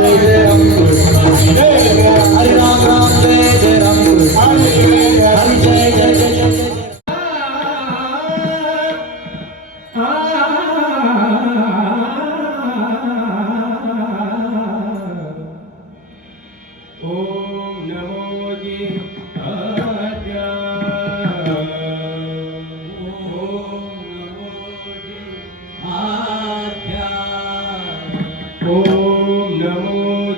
Joy Joy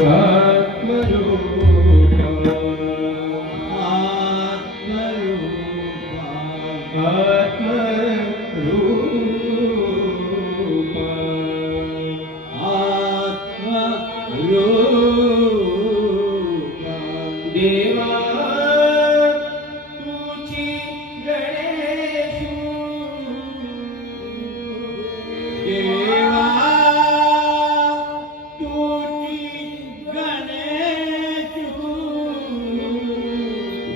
આત્મરૂપ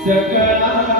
Sekarang.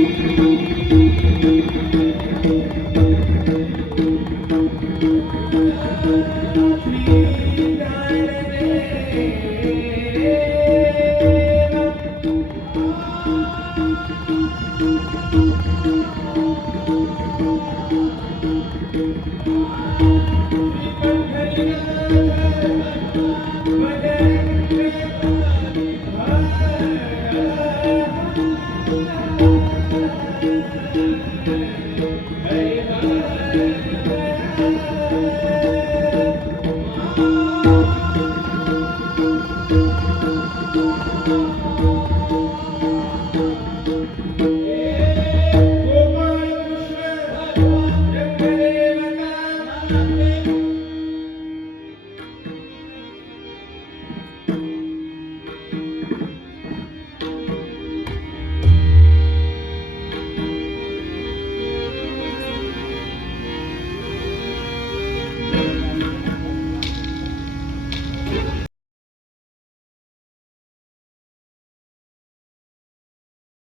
Thank you.